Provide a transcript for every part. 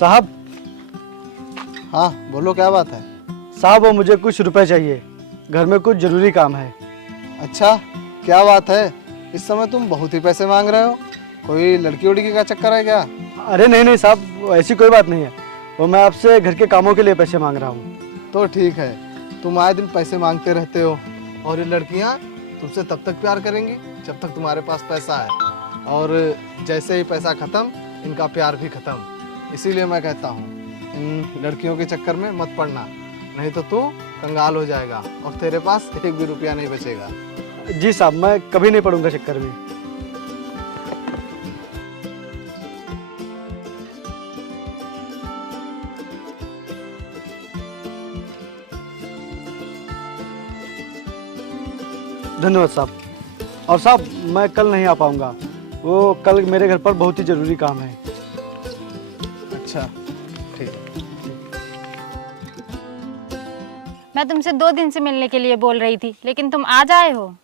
साहब। हाँ बोलो, क्या बात है? साहब वो मुझे कुछ रुपए चाहिए, घर में कुछ जरूरी काम है। अच्छा, क्या बात है? इस समय तुम बहुत ही पैसे मांग रहे हो। कोई लड़की उड़की का चक्कर है क्या? अरे नहीं नहीं साहब, ऐसी कोई बात नहीं है। वो मैं आपसे घर के कामों के लिए पैसे मांग रहा हूँ। तो ठीक है, तुम आए दिन पैसे मांगते रहते हो और ये लड़कियाँ तुमसे तब तक प्यार करेंगी जब तक तुम्हारे पास पैसा है, और जैसे ही पैसा खत्म इनका प्यार भी खत्म। इसीलिए मैं कहता हूँ इन लड़कियों के चक्कर में मत पड़ना, नहीं तो तू कंगाल हो जाएगा और तेरे पास एक भी रुपया नहीं बचेगा। जी साहब, मैं कभी नहीं पड़ूंगा चक्कर में। धन्यवाद साहब। और साहब मैं कल नहीं आ पाऊंगा, वो कल मेरे घर पर बहुत ही जरूरी काम है। अच्छा ठीक। मैं तुमसे 2 दिन से मिलने के लिए बोल रही थी, लेकिन तुम आज आए हो।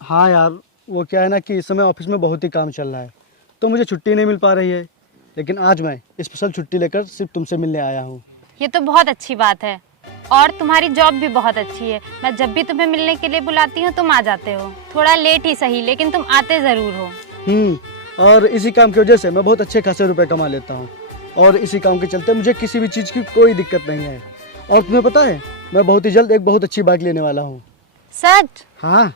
हाँ यार, वो क्या है ना कि इस समय ऑफिस में बहुत ही काम चल रहा है, तो मुझे छुट्टी नहीं मिल पा रही है। लेकिन आज मैं स्पेशल छुट्टी लेकर सिर्फ तुमसे मिलने आया हूँ। ये तो बहुत अच्छी बात है, और तुम्हारी जॉब भी बहुत अच्छी है। मैं जब भी तुम्हें मिलने के लिए बुलाती हूँ तुम आ जाते हो, थोड़ा लेट ही सही, लेकिन तुम आते ज़रूर हो। और इसी काम की वजह से मैं बहुत अच्छे खासे रुपए कमा लेता हूँ, और इसी काम के चलते मुझे किसी भी चीज़ की कोई दिक्कत नहीं है। और तुम्हें पता है, मैं बहुत ही जल्द एक बहुत अच्छी बाइक लेने वाला हूँ। सच? हाँ,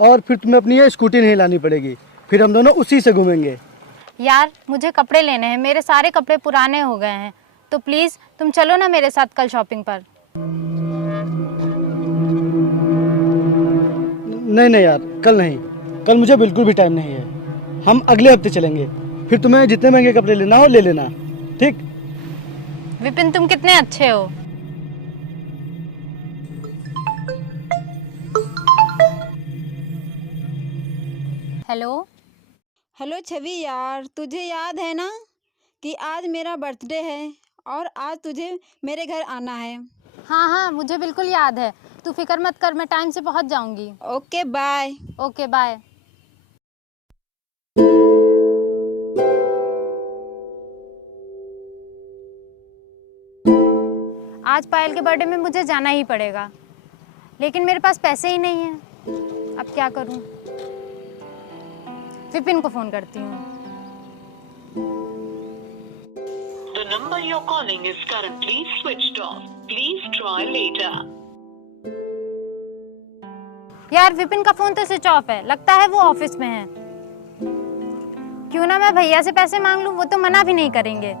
और फिर तुम्हें अपनी ये स्कूटी नहीं लानी पड़ेगी, फिर हम दोनों उसी से घूमेंगे। यार मुझे कपड़े लेने हैं, मेरे सारे कपड़े पुराने हो गए हैं, तो प्लीज़ तुम चलो ना मेरे साथ कल शॉपिंग पर। नहीं नहीं यार, कल नहीं, कल मुझे बिल्कुल भी टाइम नहीं है। हम अगले हफ्ते चलेंगे, फिर तुम्हें जितने महंगे कपड़े लेना हो ले लेना, ठीक? विपिन तुम कितने अच्छे हो। हेलो। हेलो छवि यार, तुझे याद है ना कि आज मेरा बर्थडे है और आज तुझे मेरे घर आना है। हाँ हाँ मुझे बिल्कुल याद है, तू फिक्र मत कर, मैं टाइम से पहुंच जाऊंगी। Okay bye. Okay bye. आज पायल के बर्थडे में मुझे जाना ही पड़ेगा, लेकिन मेरे पास पैसे ही नहीं हैं। अब क्या करूं? विपिन को फोन करती हूँ। The number you're calling is currently switched off. Please try later. यार विपिन का फोन तो स्विच ऑफ है, लगता है वो ऑफिस में है। क्यों ना मैं भैया से पैसे मांग लूं, वो तो मना भी नहीं करेंगे।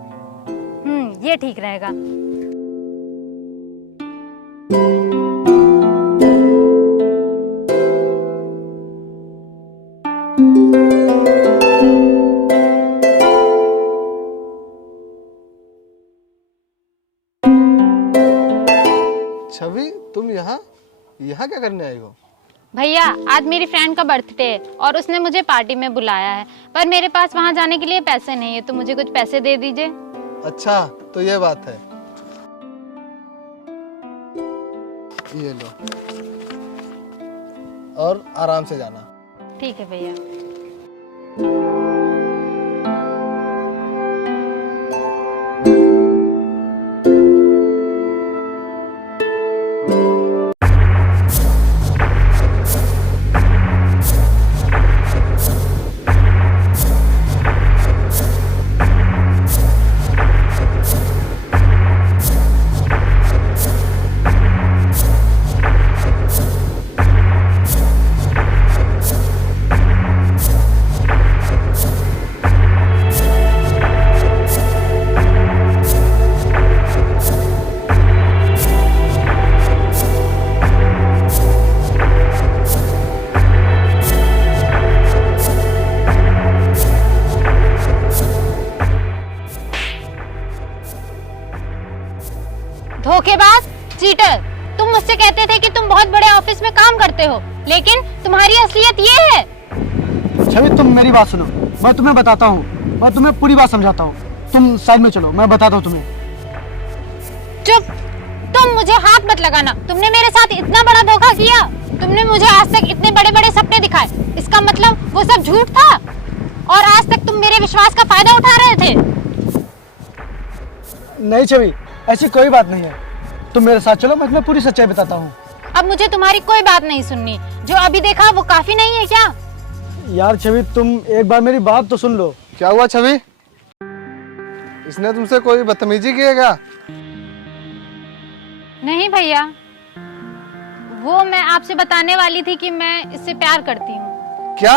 ये ठीक रहेगा। छवि, तुम यहाँ यहाँ क्या करने आई हो? भैया आज मेरी फ्रेंड का बर्थडे है और उसने मुझे पार्टी में बुलाया है, पर मेरे पास वहां जाने के लिए पैसे नहीं है, तो मुझे कुछ पैसे दे दीजिए। अच्छा तो ये बात है, ये लो और आराम से जाना। ठीक है भैया। धोखेबाज, चीटर, तुम मुझसे कहते थे कि तुम बहुत बड़े ऑफिस में काम करते हो, लेकिन तुम्हारी असलियत ये है। छवि तुम मेरी बात सुनो, मैं तुम्हें बताता हूँ, मैं तुम्हें पूरी बात समझाता हूँ। तुम साइड में चलो, मैं बताता हूँ तुम्हें। चुप, तुम मुझे हाथ मत लगाना। तुमने मेरे साथ इतना बड़ा धोखा किया, तुमने मुझे आज तक इतने बड़े बड़े सपने दिखाए, इसका मतलब वो सब झूठ था, और आज तक तुम मेरे विश्वास का फायदा उठा रहे थे। नहीं छवि, ऐसी कोई बात नहीं है। तुम मेरे साथ चलो, मैं तुम्हें पूरी सच्चाई बताता हूँ। अब मुझे तुम्हारी कोई बात नहीं सुननी। जो अभी देखा वो काफी नहीं है क्या? यार छवि, तुम एक बार मेरी बात तो सुन लो। क्या हुआ छवि? इसने तुमसे कोई बदतमीजी की है क्या? नहीं भैया, वो मैं आपसे बताने वाली थी कि मैं इससे प्यार करती हूँ। क्या?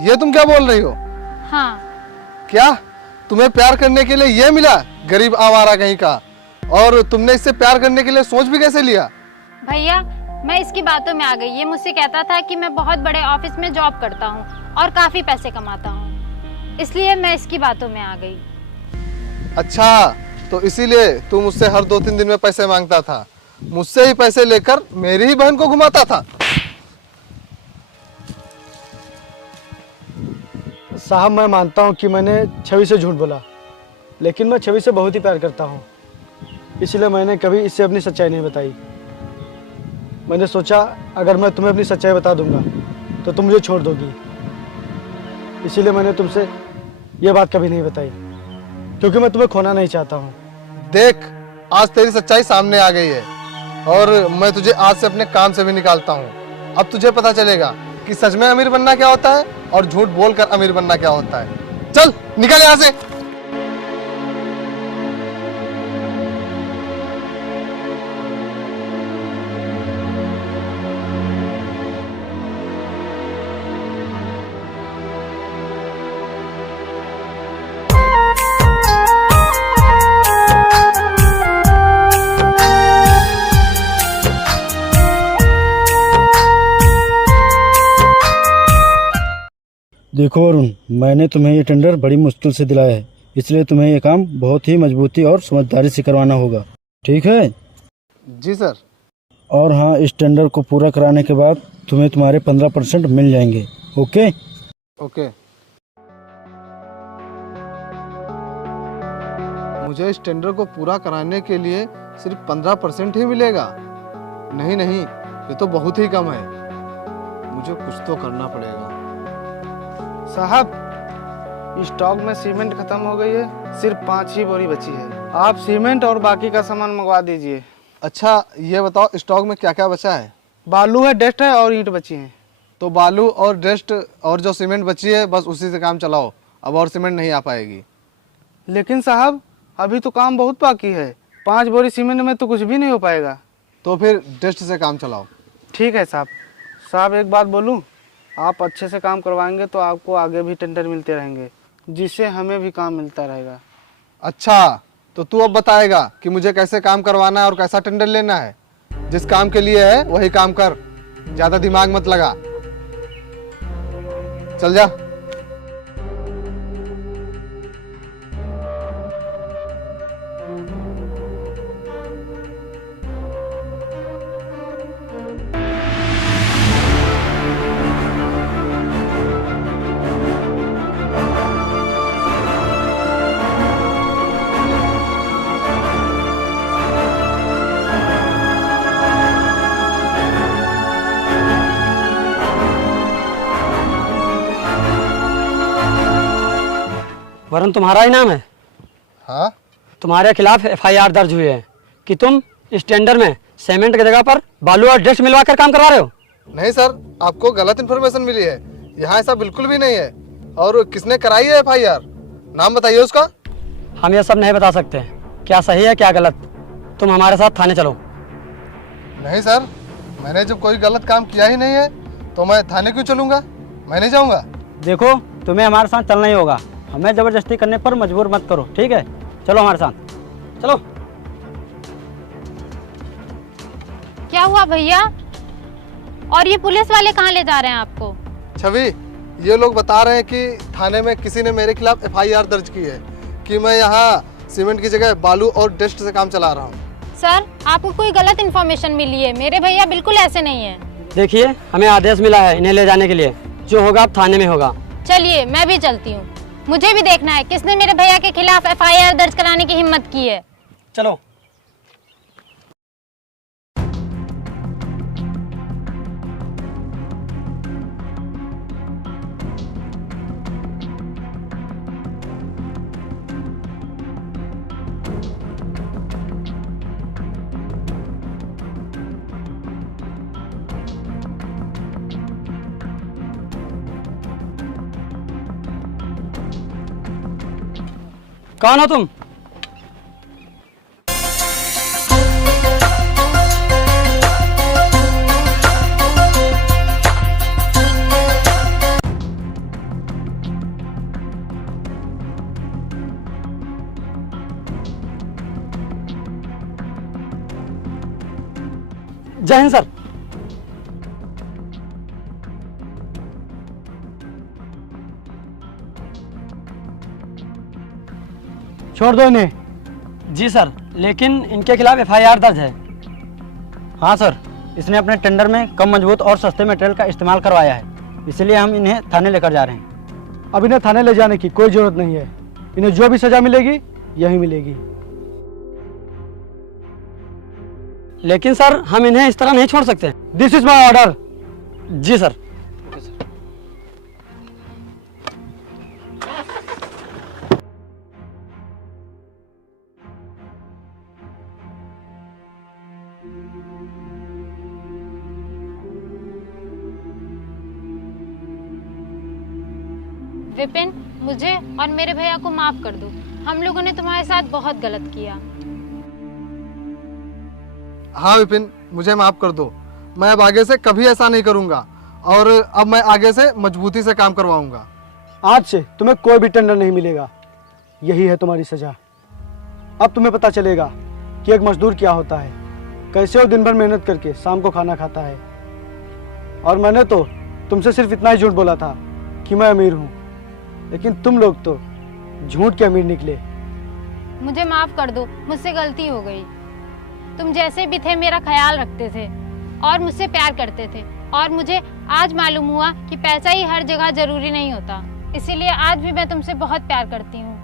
ये तुम क्या बोल रही हो? हाँ। क्या तुम्हें प्यार करने के लिए ये मिला, गरीब आवारा कहीं का? और तुमने इससे प्यार करने के लिए सोच भी कैसे लिया? भैया, मैं इसकी बातों में आ गई। ये मुझसे कहता था कि मैं बहुत बड़े ऑफिस में जॉब करता हूँ और काफी पैसे कमाता हूँ, इसलिए मैं इसकी बातों में आ गई। अच्छा, तो इसीलिए तू मुझसे हर 2-3 दिन में पैसे मांगता था, मुझसे ही पैसे लेकर मेरी ही बहन को घुमाता था। साहब, मैं मानता हूँ कि मैंने छवि से झूठ बोला, लेकिन मैं छवि से बहुत ही प्यार करता हूँ, इसलिए मैंने कभी इससे अपनी सच्चाई नहीं बताई। मैंने सोचा अगर मैं तुम्हें अपनी सच्चाई बता दूंगा तो तुम मुझे छोड़ दोगी, इसीलिए मैंने तुमसे ये बात कभी नहीं बताई, क्योंकि मैं तुम्हें खोना नहीं चाहता हूँ। देख, आज तेरी सच्चाई सामने आ गई है और मैं तुझे आज से अपने काम से भी निकालता हूँ। अब तुझे पता चलेगा कि सच में अमीर बनना क्या होता है और झूठ बोलकर अमीर बनना क्या होता है। चल निकल यहाँ से। देखो अरुण, मैंने तुम्हें ये टेंडर बड़ी मुश्किल से दिलाया है, इसलिए तुम्हें ये काम बहुत ही मजबूती और समझदारी से करवाना होगा, ठीक है? जी सर। और हाँ, इस टेंडर को पूरा कराने के बाद तुम्हें तुम्हारे 15% मिल जाएंगे। ओके? ओके। मुझे इस टेंडर को पूरा कराने के लिए सिर्फ 15% ही मिलेगा? नहीं नहीं, ये तो बहुत ही कम है। मुझे कुछ तो करना पड़ेगा। साहब, स्टॉक में सीमेंट खत्म हो गई है, सिर्फ 5 ही बोरी बची है। आप सीमेंट और बाकी का सामान मंगवा दीजिए। अच्छा, ये बताओ स्टॉक में क्या क्या बचा है? बालू है, डस्ट है और ईंट बची हैं। तो बालू और डस्ट और जो सीमेंट बची है, बस उसी से काम चलाओ। अब और सीमेंट नहीं आ पाएगी। लेकिन साहब, अभी तो काम बहुत बाकी है। 5 बोरी सीमेंट में तो कुछ भी नहीं हो पाएगा। तो फिर डस्ट से काम चलाओ। ठीक है साहब। साहब, एक बात बोलूं, आप अच्छे से काम करवाएंगे तो आपको आगे भी टेंडर मिलते रहेंगे, जिससे हमें भी काम मिलता रहेगा। अच्छा, तो तू अब बताएगा कि मुझे कैसे काम करवाना है और कैसा टेंडर लेना है। जिस काम के लिए है वही काम कर, ज्यादा दिमाग मत लगा। चल जा। वरुण, तुम्हारा ही नाम है? हाँ, तुम्हारे खिलाफ FIR दर्ज हुई है कि तुम इस टेंडर में सीमेंट की जगह पर बालू और डस्ट मिलवा कर काम करवा रहे हो। नहीं सर, आपको गलत इन्फॉर्मेशन मिली है। यहाँ ऐसा बिल्कुल भी नहीं है। और किसने कराई है FIR? नाम बताइए उसका। हम ये सब नहीं बता सकते क्या सही है क्या गलत। तुम हमारे साथ थाने चलो। नहीं सर, मैंने जब कोई गलत काम किया ही नहीं है तो मैं थाने क्यों चलूंगा? मैं नहीं जाऊंगा। देखो, तुम्हें हमारे साथ चलना ही होगा। हमें ज़बरदस्ती करने पर मजबूर मत करो, ठीक है? चलो हमारे साथ, चलो। क्या हुआ भैया? और ये पुलिस वाले कहाँ ले जा रहे हैं आपको? छवि, ये लोग बता रहे हैं कि थाने में किसी ने मेरे खिलाफ FIR दर्ज की है कि मैं यहाँ सीमेंट की जगह बालू और डस्ट से काम चला रहा हूँ। सर, आपको कोई गलत इन्फॉर्मेशन मिली है। मेरे भैया बिल्कुल ऐसे नहीं है। देखिए, हमें आदेश मिला है इन्हें ले जाने के लिए। जो होगा अब थाने में होगा। चलिए, मैं भी चलती हूँ। मुझे भी देखना है किसने मेरे भैया के खिलाफ FIR दर्ज कराने की हिम्मत की है। चलो। कौन हो तुम? जय हिंद सर। छोड़ दो इन्हें। जी सर, लेकिन इनके खिलाफ एफआईआर दर्ज है। हाँ सर, इसने अपने टेंडर में कम मजबूत और सस्ते मटेरियल का इस्तेमाल करवाया है, इसलिए हम इन्हें थाने लेकर जा रहे हैं। अब इन्हें थाने ले जाने की कोई ज़रूरत नहीं है। इन्हें जो भी सज़ा मिलेगी यही मिलेगी। लेकिन सर, हम इन्हें इस तरह नहीं छोड़ सकते। This is my order. जी सर। विपिन, मुझे और मेरे भैया को माफ कर दो। हम लोगों ने तुम्हारे साथ बहुत गलत किया। हाँ विपिन, मुझे माफ कर दो। मैं अब आगे से कभी ऐसा नहीं करूँगा और अब मैं आगे से मजबूती से काम करवाऊँगा। आज से तुम्हें कोई भी टेंडर नहीं मिलेगा। यही है तुम्हारी सज़ा। अब तुम्हें पता चलेगा कि एक मजदूर क्या होता है, कैसे वो दिन भर मेहनत करके शाम को खाना खाता है। और मैंने तो तुमसे सिर्फ इतना ही झूठ बोला था कि मैं अमीर हूँ, लेकिन तुम लोग तो झूठ के अमीर निकले। मुझे माफ कर दो, मुझसे गलती हो गई। तुम जैसे भी थे मेरा ख्याल रखते थे और मुझसे प्यार करते थे, और मुझे आज मालूम हुआ कि पैसा ही हर जगह जरूरी नहीं होता। इसीलिए आज भी मैं तुमसे बहुत प्यार करती हूँ।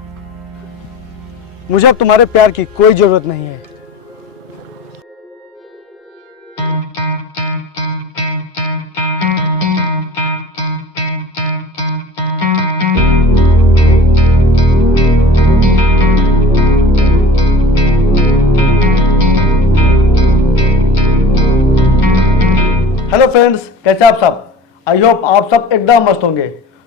मुझे अब तुम्हारे प्यार की कोई ज़रूरत नहीं है। हेलो फ्रेंड्स, कैसे आप सब? आई होप आप सब एकदम मस्त होंगे।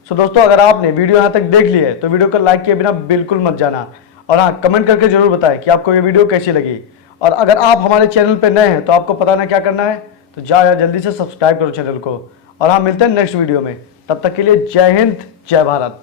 सो दोस्तों, अगर आपने वीडियो यहाँ तक देख ली है तो वीडियो को लाइक किए बिना बिल्कुल मत जाना, और हाँ, कमेंट करके जरूर बताएं कि आपको ये वीडियो कैसी लगी। और अगर आप हमारे चैनल पर नए हैं तो आपको पता ना क्या करना है, तो जाओ जल्दी से सब्सक्राइब करो चैनल को। और हाँ, मिलते हैं नेक्स्ट वीडियो में। तब तक के लिए जय हिंद, जय भारत।